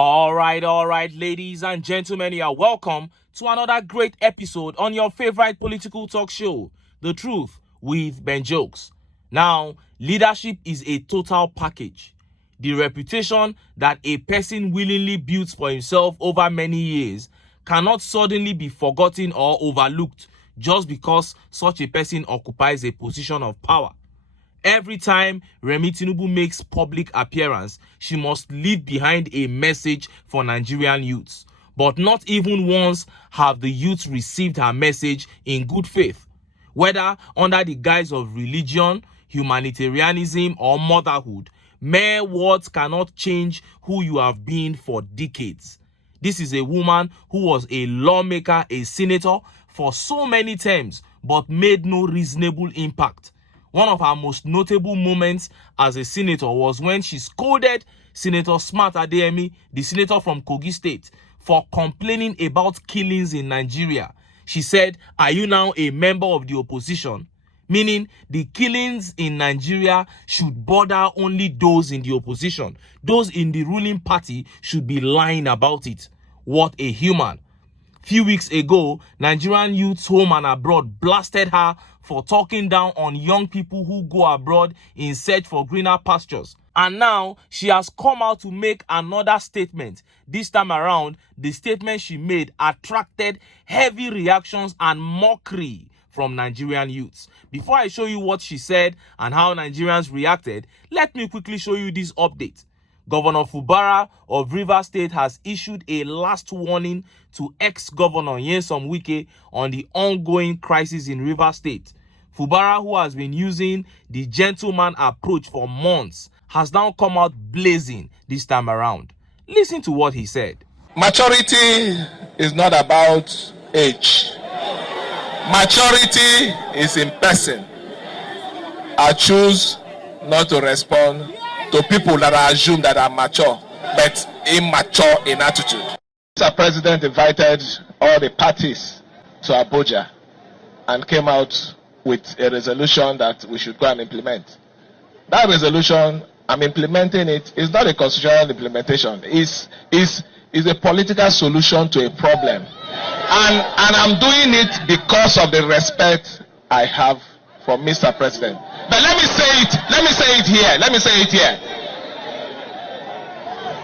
All right, ladies and gentlemen, you are welcome to another great episode on your favorite political talk show, The Truth with Ben Jokes. Now, leadership is a total package. The reputation that a person willingly builds for himself over many years cannot suddenly be forgotten or overlooked just because such a person occupies a position of power. Every time REMI Tinubu makes public appearance, she must leave behind a message for Nigerian youths. But not even once have the youths received her message in good faith. Whether under the guise of religion, humanitarianism, or motherhood, mere words cannot change who you have been for decades. This is a woman who was a lawmaker, a senator for so many terms, but made no reasonable impact. One of her most notable moments as a senator was when she scolded Senator Smart Adeyemi, the senator from Kogi State, for complaining about killings in Nigeria. She said, "Are you now a member of the opposition?" Meaning the killings in Nigeria should bother only those in the opposition. Those in the ruling party should be lying about it. What a human. Few weeks ago, Nigerian youths home and abroad blasted her for talking down on young people who go abroad in search for greener pastures. And now, she has come out to make another statement. This time around, the statement she made attracted heavy reactions and mockery from Nigerian youths. Before I show you what she said and how Nigerians reacted, let me quickly show you this update. Governor Fubara of Rivers State has issued a last warning to ex-governor WIKE on the ongoing crisis in Rivers State. Fubara, who has been using the gentleman approach for months, has now come out blazing this time around. Listen to what he said. Maturity is not about age. Maturity is in person. I choose not to respond to people that are assumed that are mature, but immature in attitude. Mr. President invited all the parties to Abuja and came out with a resolution that we should go and implement. That resolution, I'm implementing it, is not a constitutional implementation. It's a political solution to a problem. And I'm doing it because of the respect I have for Mr. President. But let me say it here.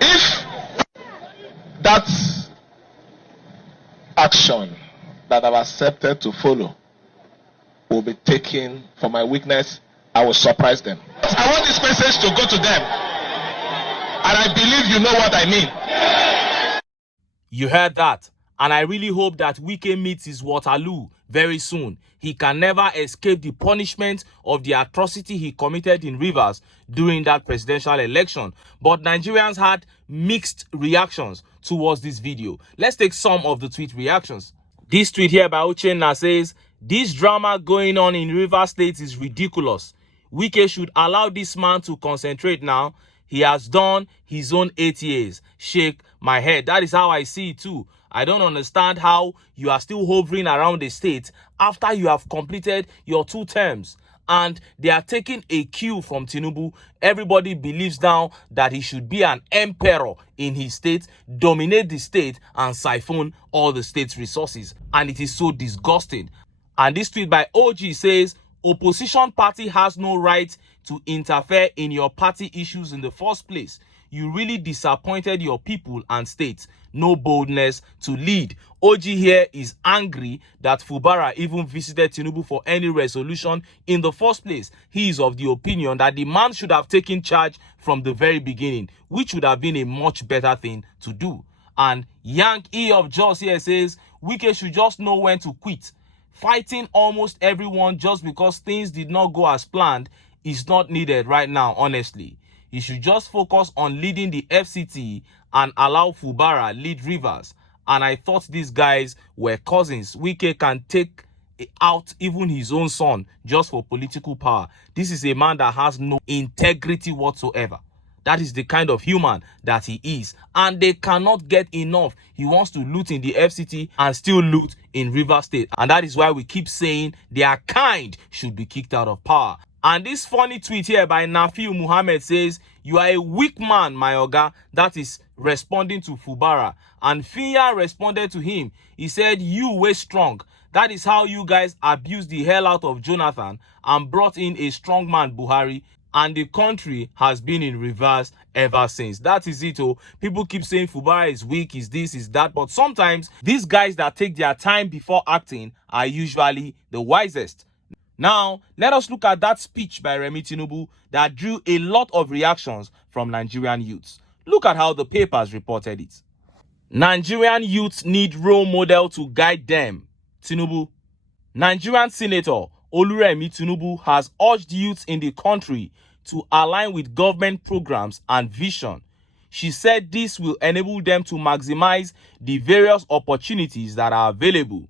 If that action that I've accepted to follow will be taken for my weakness, I will surprise them. I want this message to go to them. And I believe you know what I mean. You heard that. And I really hope that WIKE meets his Waterloo very soon. He can never escape the punishment of the atrocity he committed in Rivers during that presidential election. But Nigerians had mixed reactions towards this video. Let's take some of the tweet reactions. This tweet here by Uchenna says, "This drama going on in Rivers State is ridiculous. WIKE should allow this man to concentrate now. He has done his own 8 years. Shake my head." That is how I see it too. I don't understand how you are still hovering around the state after you have completed your 2 terms. And they are taking a cue from Tinubu. Everybody believes now that he should be an emperor in his state, dominate the state, and siphon all the state's resources. And it is so disgusting. And this tweet by OG says, "Opposition party has no right to interfere in your party issues in the first place. You really disappointed your people and state. No boldness to lead." OG here is angry that Fubara even visited Tinubu for any resolution in the first place. He is of the opinion that the man should have taken charge from the very beginning, which would have been a much better thing to do. And Yank E of Jos here says, "WIKE should just know when to quit. Fighting almost everyone just because things did not go as planned is not needed right now, honestly. He should just focus on leading the FCT and allow Fubara lead Rivers. And I thought these guys were cousins. WIKE can take out even his own son just for political power. This is a man that has no integrity whatsoever. That is the kind of human that he is. And they cannot get enough. He wants to loot in the FCT and still loot in Rivers State. And that is why we keep saying their kind should be kicked out of power." And this funny tweet here by Nafiu Muhammad says, You are a weak man, my oga. That is responding to Fubara. And Finya responded to him. He said, you were strong. That is how you guys abused the hell out of Jonathan and brought in a strong man, Buhari. And the country has been in reverse ever since. That is it. Oh, people keep saying Fubara is weak, is this, is that. But sometimes these guys that take their time before acting are usually the wisest. Now, let us look at that speech by REMI Tinubu that drew a lot of reactions from Nigerian youths. Look at how the papers reported it. Nigerian youths need role model to guide them. Tinubu. Nigerian Senator REMI Tinubu has urged youths in the country to align with government programs and vision. She said this will enable them to maximize the various opportunities that are available.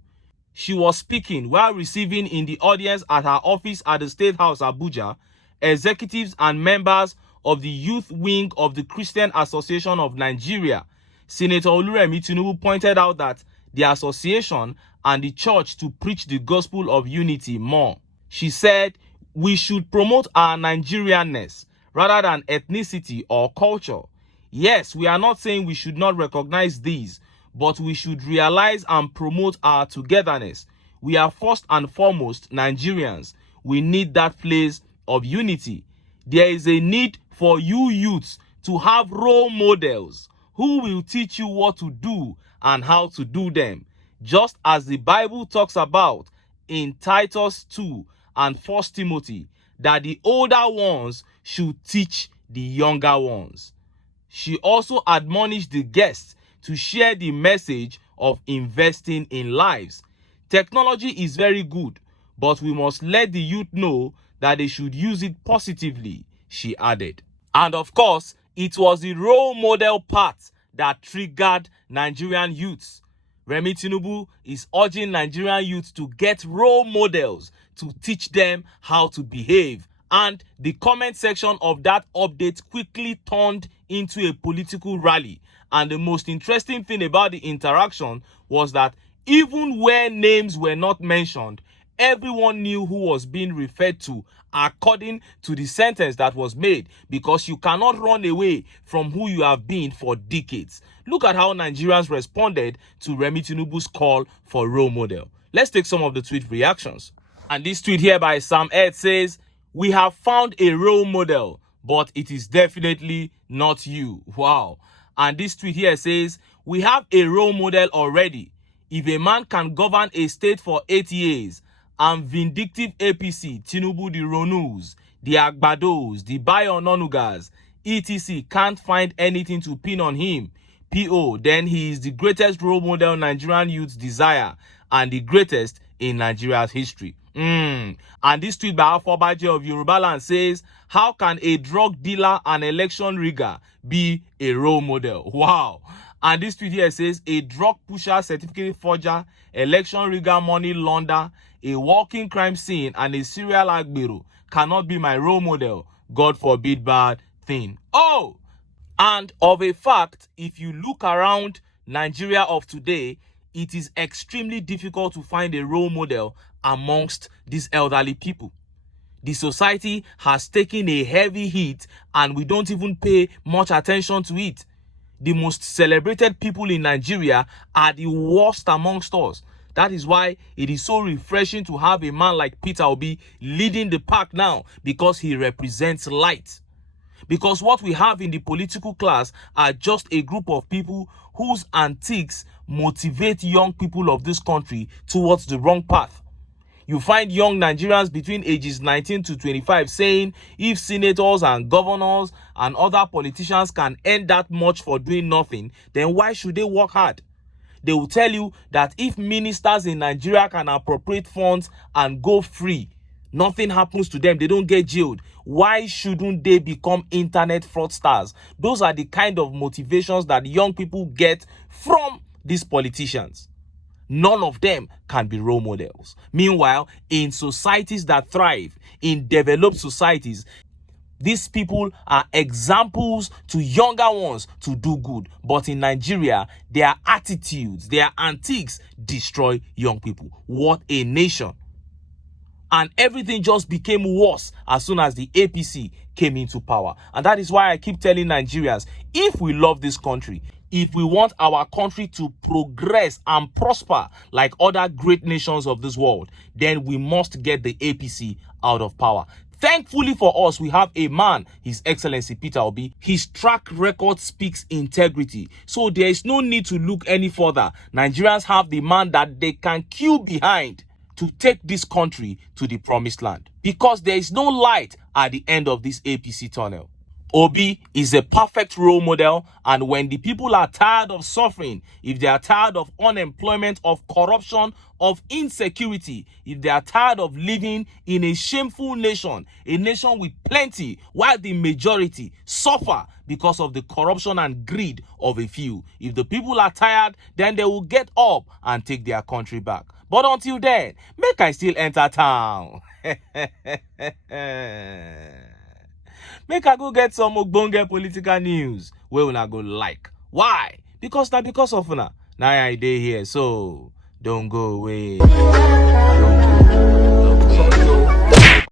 She was speaking while receiving in the audience at her office at the State House, Abuja, executives and members of the youth wing of the Christian Association of Nigeria. Senator REMI Tinubu pointed out that the association and the church to preach the gospel of unity more. She said, we should promote our Nigerianness rather than ethnicity or culture. Yes, we are not saying we should not recognize these, but we should realize and promote our togetherness. We are first and foremost Nigerians. We need that place of unity. There is a need for you youths to have role models who will teach you what to do and how to do them, just as the Bible talks about in Titus 2 and 1 Timothy, that the older ones should teach the younger ones. She also admonished the guests to share the message of investing in lives. Technology is very good, but we must let the youth know that they should use it positively, she added. And of course, it was the role model part that triggered Nigerian youths. REMI Tinubu is urging Nigerian youth to get role models to teach them how to behave. And the comment section of that update quickly turned into a political rally. And the most interesting thing about the interaction was that even where names were not mentioned, everyone knew who was being referred to according to the sentence that was made, because you cannot run away from who you have been for decades. Look at how Nigerians responded to REMI Tinubu's call for role model. Let's take some of the tweet reactions. And this tweet here by Sam Ed says, we have found a role model, but it is definitely not you. Wow. And this tweet here says, we have a role model already. If a man can govern a state for 8 years, and vindictive APC, Tinubu, the Ronus, the Agbados, the Bayononugas, etc. can't find anything to pin on him, PO, then he is the greatest role model Nigerian youths desire and the greatest in Nigeria's history. And this tweet by Afobaje of Yorubaland says, how can a drug dealer and election rigger be a role model? Wow. And this tweet here says, a drug pusher, certificate forger, election rigger, money launderer, a walking crime scene, and a serial agbero cannot be my role model. God forbid bad thing. Oh! And of a fact, if you look around Nigeria of today, it is extremely difficult to find a role model amongst these elderly people. The society has taken a heavy hit and we don't even pay much attention to it. The most celebrated people in Nigeria are the worst amongst us. That is why it is so refreshing to have a man like Peter Obi leading the pack now, because he represents light. Because what we have in the political class are just a group of people whose antics motivate young people of this country towards the wrong path. You find young Nigerians between ages 19 to 25 saying if senators and governors and other politicians can earn that much for doing nothing, then why should they work hard? They will tell you that if ministers in Nigeria can appropriate funds and go free, nothing happens to them, they don't get jailed. Why shouldn't they become internet fraudsters? Those are the kind of motivations that young people get from these politicians. None of them can be role models. Meanwhile, in societies that thrive, in developed societies, these people are examples to younger ones to do good. But in Nigeria, their attitudes, their antics destroy young people. What a nation. And everything just became worse as soon as the APC came into power. And that is why I keep telling Nigerians, if we love this country, if we want our country to progress and prosper like other great nations of this world, then we must get the APC out of power. Thankfully for us, we have a man, His Excellency Peter Obi. His track record speaks integrity. So there is no need to look any further. Nigerians have the man that they can queue behind to take this country to the promised land. Because there is no light at the end of this APC tunnel. Obi is a perfect role model, and when the people are tired of suffering, if they are tired of unemployment, of corruption, of insecurity, if they are tired of living in a shameful nation, a nation with plenty, while the majority suffer because of the corruption and greed of a few, if the people are tired, then they will get up and take their country back. But until then, make I still enter town. Make I go get some ogbonge political news where una go like. Why? Because of una. Now I dey here, so don't go away. Don't go